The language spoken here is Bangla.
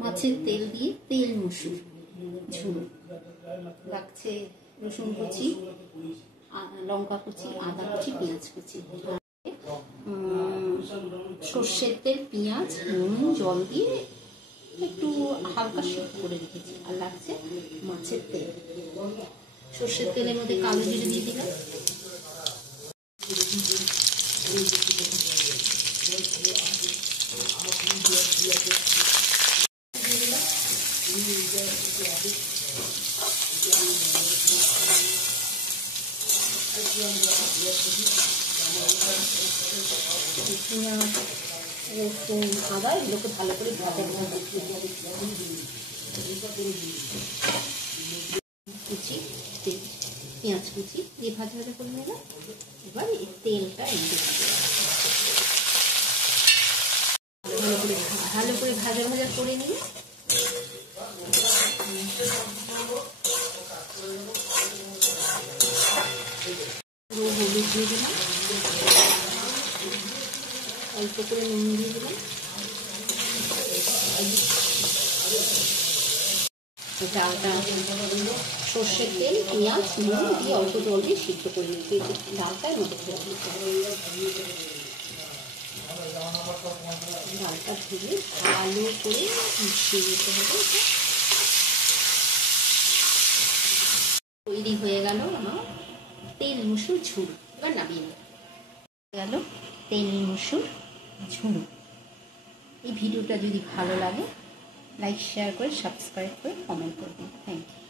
মাছের তেল দিয়ে তেল মসুর ঝোল। লাগছে রসুন কুচি, লঙ্কা কুচি, আদা কুচি, পেঁয়াজ কুচি, সর্ষের তেল, পেঁয়াজ, নুন, জল দিয়ে একটু হালকা সেদ্ধ করে রেখেছি। আর লাগছে মাছের তেল। সর্ষের তেলের মধ্যে কালো জিরে দিয়ে দিলাম, রসুন, আদা এগুলোকে ভালো করে ভাজা কুচি, পেঁয়াজ কুচি দিয়ে ভাজা ভাজা করে নিলাম। এবার এই তেলটা ভালো করে ভাজা ভাজা করে নিয়ে হলুদ দিয়ে দিলাম, অল্প করে নুন দিয়ে দিলাম, ডালটা সর্ষের তেল, পেঁয়াজ, নুন দিয়ে অল্প জল দিয়ে সিদ্ধ করে নিচ্ছি। ডালটা মতো ডালটা ধুয়ে ভালো করে মিশিয়ে নিতে হবে। তৈরি হয়ে গেল আমার তেল মসুর ঝোল। এবার নামিয়ে গেল তেল মসুর ঝোল। এই ভিডিওটা যদি ভালো লাগে লাইক শেয়ার করে সাবস্ক্রাইব করে কমেন্ট করবেন। Thank you.